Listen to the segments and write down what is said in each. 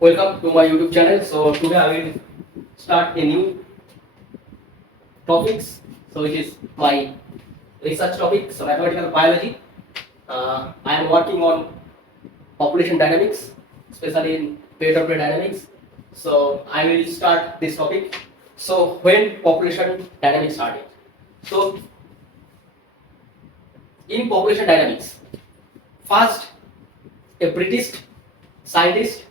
Welcome to my YouTube channel. So today I will start a new topics. So it is my research topic. So mathematical biology. I am working on population dynamics, especially in peer-to-peer dynamics. So I will start this topic. So when population dynamics started? So in population dynamics, first a British scientist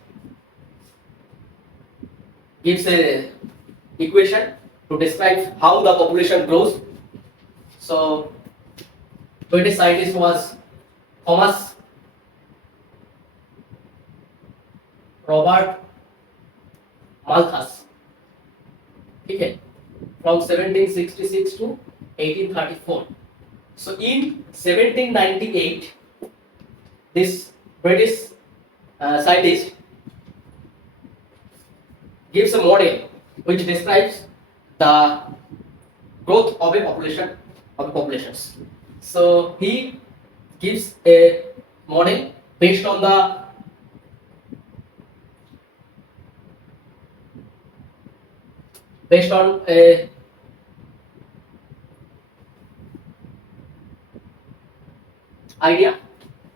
gives a equation to describe how the population grows. So British scientist was Thomas Robert Malthus. Okay, from 1766 to 1834. So in 1798, this British scientist gives a model which describes the growth of a population of populations. So he gives a model based on the a idea.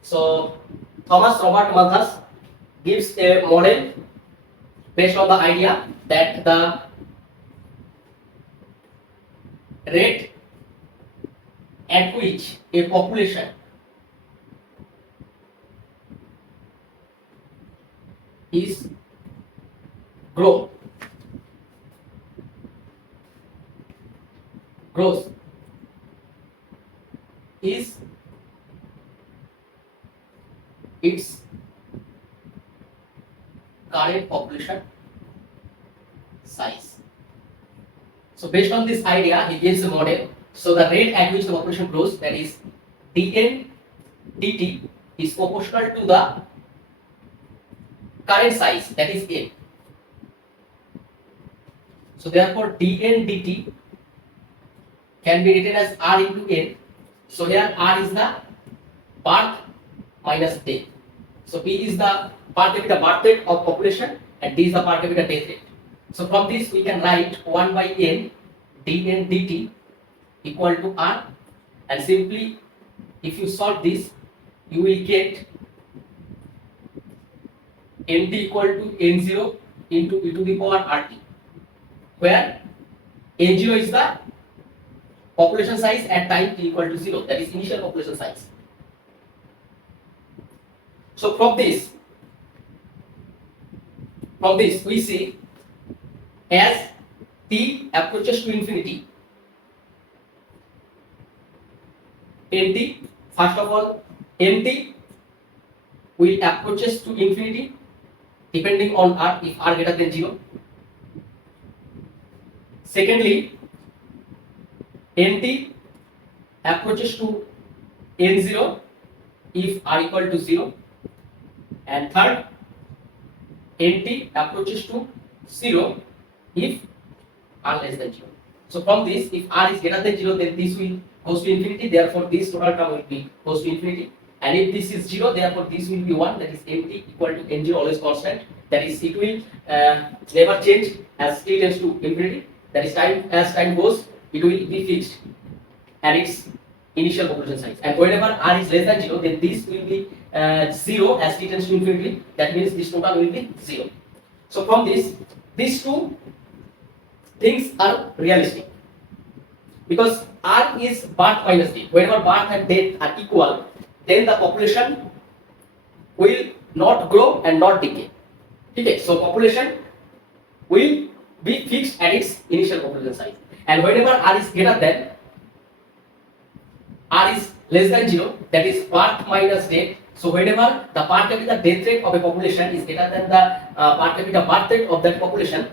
So Thomas Robert Malthus gives a model based on the idea that the rate at which a population is grows is its current population size. So based on this idea, he gives a model. So the rate at which the population grows, that is dn dt, is proportional to the current size, that is n. So therefore dn dt can be written as r into n. So here r is the birth minus death. So p is the per capita birth rate of population and d is the per capita death rate. So from this we can write 1 by n dn dt equal to r, and simply if you solve this you will get nt equal to n0 into e to the power rt, where n0 is the population size at time t equal to 0, that is initial population size. So from this we see as t approaches to infinity, nt, first of all nt will approaches to infinity depending on r, if r greater than 0. Secondly, nt approaches to n0 if r equal to 0, and third, nt approaches to 0 if r less than 0. So from this, if r is greater than 0, then this will goes to infinity, therefore this total term will be goes to infinity, and if this is 0, therefore this will be 1, that is nt equal to n0 always constant, that is it will never change as t tends to infinity, that is as time goes it will be fixed at its initial population size, and whenever r is less than 0, then this will be 0 as t tends to infinity, that means this total will be 0. So from this, these two things are realistic, because r is birth minus death. Whenever birth and death are equal, then the population will not grow and not decay. Okay, so population will be fixed at its initial population size, and whenever r is greater than r is less than 0, that is birth minus death. So whenever the per capita death rate of a population is greater than the per capita birth rate of that population,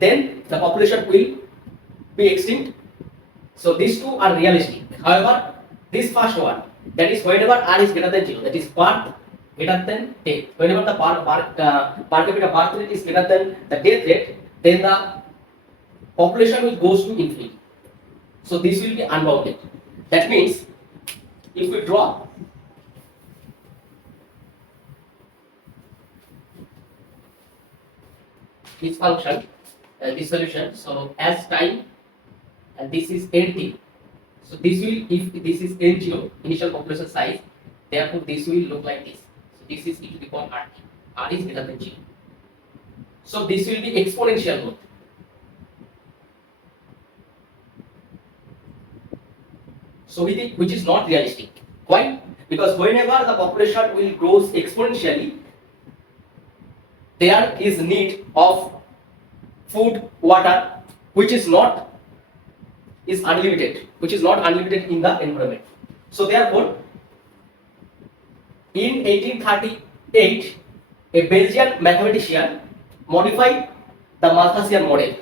then the population will be extinct. So these two are realistic. However, this first one, that is whenever r is greater than 0, that is birth greater than death. Whenever the per capita birth rate is greater than the death rate, then the population will goes to infinity. So this will be unbounded. That means if we draw this function, this solution. So as time, and this is nt. So this will, if this is n0, initial population size, therefore this will look like this. So this is e to the power rt. R is greater than 0. So this will be exponential growth. So which is not realistic. Why? Because whenever the population will grow exponentially, there is need of food, water, which is unlimited, in the environment. So therefore, in 1838, a Belgian mathematician modified the Malthusian model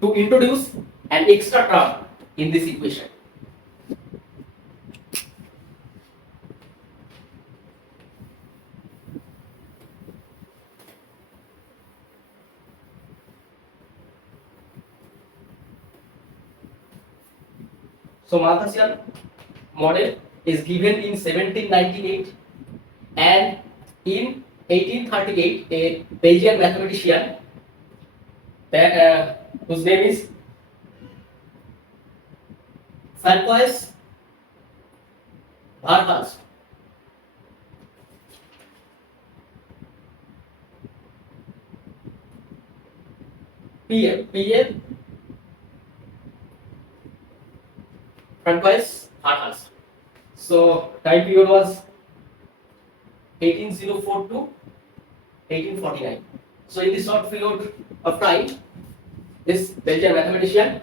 to introduce an extra term in this equation. So Malthusian model is given in 1798, and in 1838 a Belgian mathematician whose name is Francois Vargas PM Francois Vargas. So time period was 1804 to 1849. So in this short period of time, this Belgian mathematician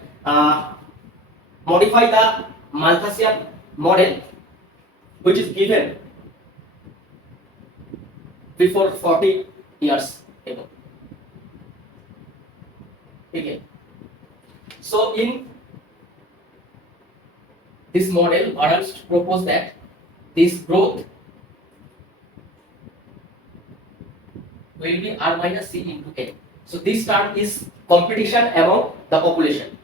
modified the Malthusian model, which is given before 40 years ago. Okay. So in this model, Ernst proposed that this growth will be r minus c into n. So this term is competition among the population.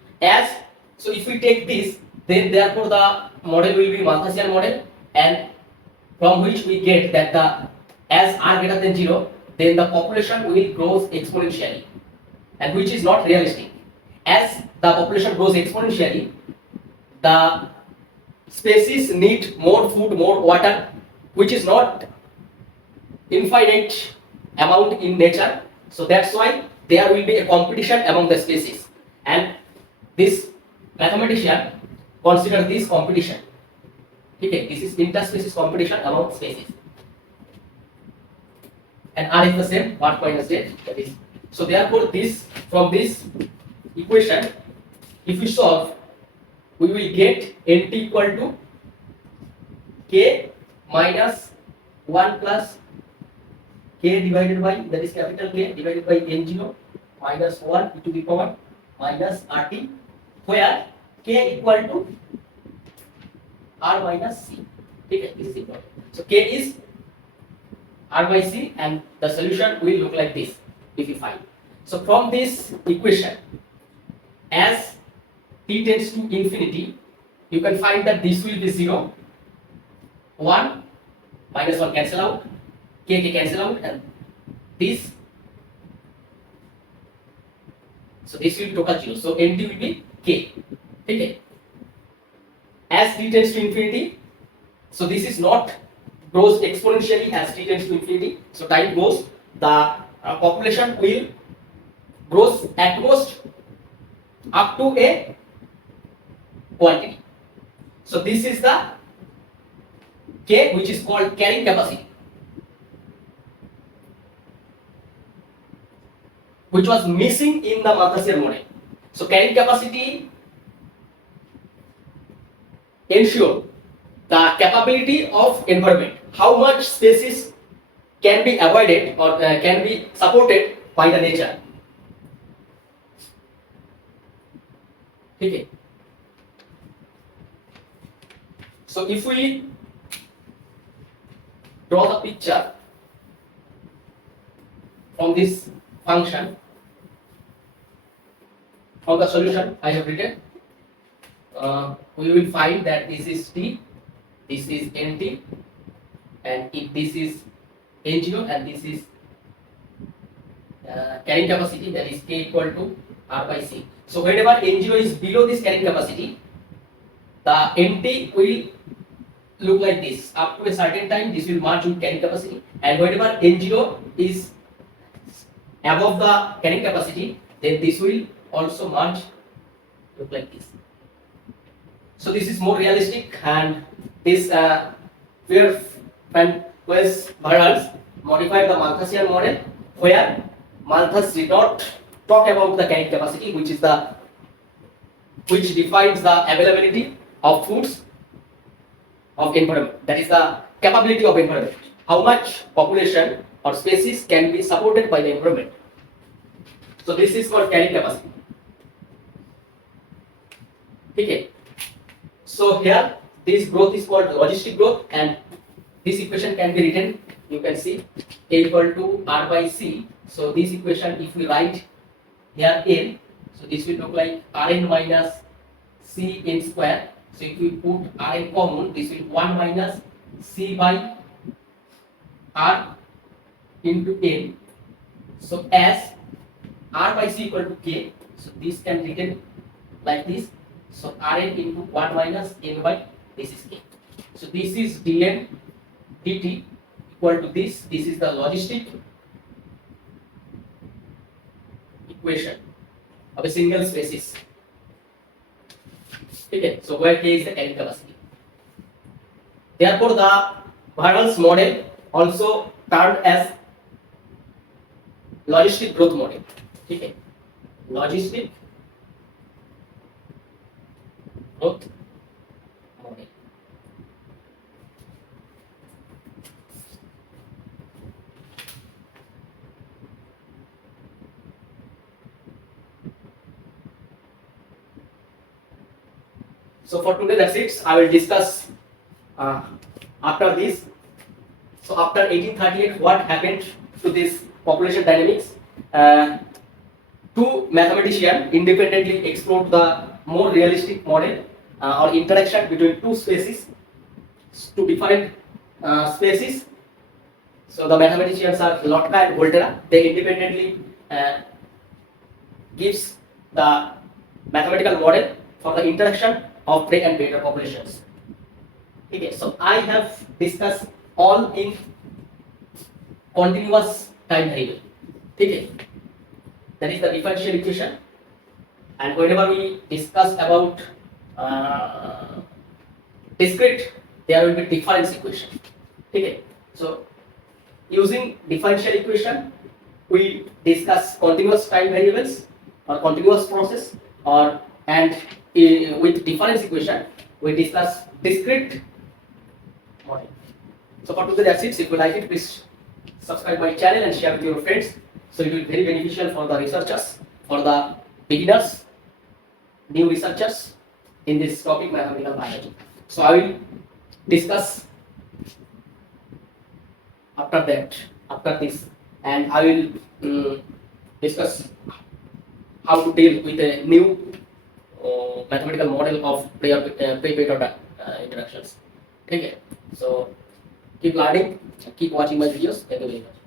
So if we take this, then therefore the model will be Malthusian model, and from which we get that as r greater than 0, then the population will grow exponentially, and which is not realistic. As the population grows exponentially, the species need more food, more water, which is not infinite amount in nature. So that's why there will be a competition among the species, and this mathematician consider this competition. Okay, this is interspecies competition among species, and r is the same, 1 minus z, that is. So therefore this, from this equation, if we solve, we will get nt equal to k minus 1 plus k divided by, that is capital K, divided by n0 minus 1 e to the power minus rt, where k equal to r minus c. Okay, this is important. So k is r by c, and the solution will look like this if you find. So from this equation, as t tends to infinity, you can find that this will be 0, 1, minus 1 cancel out, k cancel out, and this. So this will be total 0. So nt will be k. Okay. As t tends to infinity, so this is not grows exponentially as t tends to infinity. So time goes, the population will grows at most up to a quantity. So this is the k, which is called carrying capacity, which was missing in the Malthusian model. So carrying capacity ensure the capability of environment, how much species can be avoided or can be supported by the nature. Okay. So if we draw the picture from this function, from the solution I have written, we will find that this is t, this is nt, and if this is n0 and this is carrying capacity, that is K equal to R by C. So whenever N0 is below this carrying capacity, the empty will look like this. Up to a certain time, this will merge with carrying capacity, and whenever N0 is above the carrying capacity, then this will also merge, look like this. So this is more realistic, and this where and Wes Barrels modified the Malthusian model, where Malthus did not talk about the carrying capacity, which defines the availability of foods of environment. That is the capability of environment. How much population or species can be supported by the environment. So this is called carrying capacity. Okay. So here this growth is called logistic growth, and this equation can be written. You can see A equal to R by C. So this equation, if we write here N, so this will look like Rn minus C n square. So if we put Rn common, this will 1 minus C by R into N. So as R by C equal to K, so this can be written like this. So Rn into 1 minus N by this is K. So this is dN dt equal to this. This is the logistic equation of a single species. Okay, so where K is the carrying capacity. Therefore, the Barrels model also termed as logistic growth model. Okay, logistic growth model. So for today that's it. I will discuss after this. So after 1838, what happened to this population dynamics? Two mathematicians independently explored the more realistic model or interaction between two species, two different species. So the mathematicians are Lotka and Volterra. They independently gives the mathematical model for the interaction of prey and predator populations. Okay, so I have discussed all in continuous time variable. Okay, that is the differential equation. And whenever we discuss about discrete, there will be difference equation. Okay, so using differential equation, we discuss continuous time variables or continuous process, or and with difference equation, we discuss discrete model. So for today that's it. So if you like it, please subscribe my channel and share with your friends. So it will be very beneficial for the researchers, for the beginners, new researchers in this topic, mathematical biology. So I will discuss after this, and I will discuss how to deal with a new mathematical model of prey-predator interactions. Okay, so keep learning, keep watching my videos. Thank you very much.